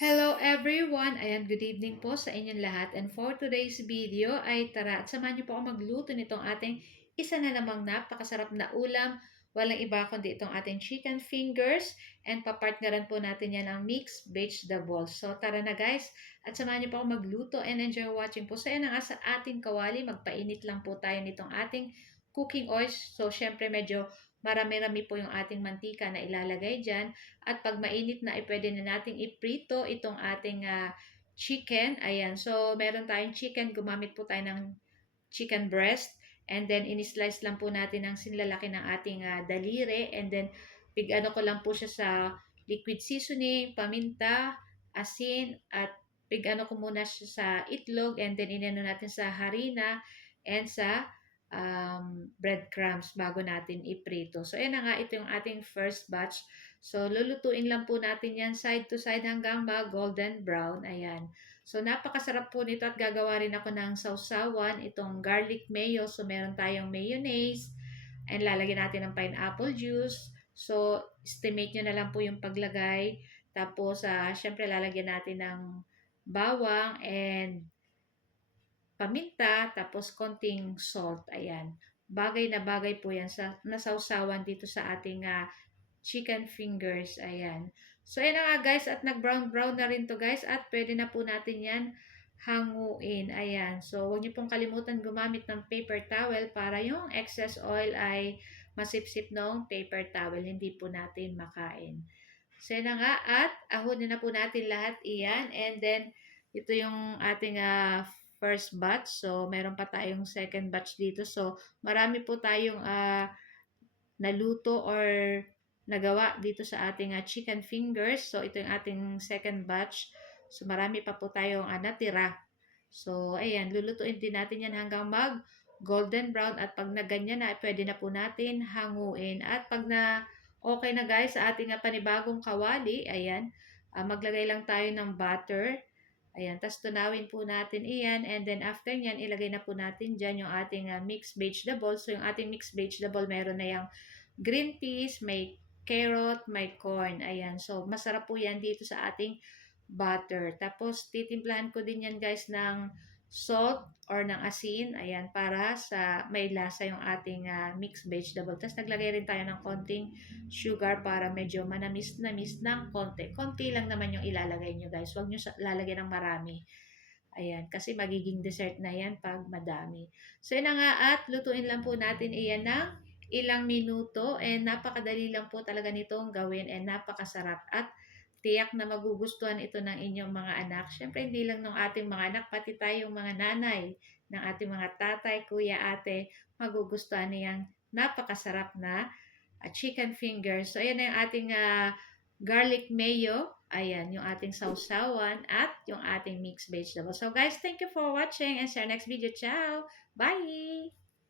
Hello everyone! Ayan, good evening po sa inyong lahat. And for today's video ay tara at samahan niyo po ako magluto nitong ating isa na namang napakasarap na ulam. Walang iba kundi itong ating chicken fingers and papartneran po natin yan ang mixed vegetables. So tara na guys at samahan niyo po ako magluto and enjoy watching po. So yan nga sa ating kawali, magpainit lang po tayo nitong ating cooking oil. So syempre medyo marami-rami po yung ating mantika na ilalagay dyan. At pag mainit na, ay pwede na nating iprito itong ating chicken. Ayan. So, meron tayong chicken. Gumamit po tayo ng chicken breast. And then, in-slice lang po natin ang sinlalaki ng ating daliri. And then, pig-ano ko lang po siya sa liquid seasoning, paminta, asin, at pig-ano ko muna siya sa itlog. And then, inano natin sa harina and sa breadcrumbs bago natin iprito. So, ayan na nga. Ito yung ating first batch. So, lulutuin lang po natin yan side to side hanggang mag-golden brown. Ayan. So, napakasarap po nito at gagawa rin ako ng sausawan. Itong garlic mayo. So, meron tayong mayonnaise. And lalagyan natin ng pineapple juice. So, estimate nyo na lang po yung paglagay. Tapos, syempre, lalagyan natin ng bawang and paminta. Tapos, konting salt. Ayan. Bagay na bagay po yan sa nasausawan dito sa ating chicken fingers. Ayan. So, ayan na nga guys. At nag-brown-brown na rin to guys. At pwede na po natin yan hanguin. Ayan. So, huwag niyo pong kalimutan gumamit ng paper towel para yung excess oil ay masipsip ng paper towel. Hindi po natin makain. So, ayan na nga. At ahonin na po natin lahat iyan. And then, ito yung ating first batch. So, meron pa tayong second batch dito. So, marami po tayong naluto or nagawa dito sa ating chicken fingers. So, ito yung ating second batch. So, marami pa po tayong natira. So, ayan, lulutuin din natin yan hanggang mag golden brown at pag na ganyan na, pwede na po natin hanguin. At pag na okay na guys sa ating panibagong kawali, ayan, maglagay lang tayo ng butter. Ayan, tas tunawin po natin iyan and then after nyan, ilagay na po natin dyan yung ating mixed vegetable. So, yung ating mixed vegetable, meron na yung green peas, may carrot, may corn. Ayan, so masarap po yan dito sa ating butter. Tapos, titimplahan ko din yan guys ng salt or ng asin. Ayan, para sa may lasa yung ating mixed vegetable. Tapos, naglagay rin tayo ng konting sugar para medyo manamis-namis ng konti. Konti lang naman yung ilalagay nyo guys. Huwag nyo lalagyan ng marami. Ayan, kasi magiging dessert na yan pag madami. So, yun na nga at lutuin lang po natin iyan ng ilang minuto and napakadali lang po talaga nitong gawin and napakasarap at tiyak na magugustuhan ito ng inyong mga anak. Siyempre, hindi lang ng ating mga anak, pati tayong mga nanay, ng ating mga tatay, kuya, ate, magugustuhan niyang napakasarap na chicken fingers. So, ayan na yung ating garlic mayo. Ayan, yung ating sausawan at yung ating mixed vegetable. So, guys, thank you for watching and see you next video. Ciao! Bye!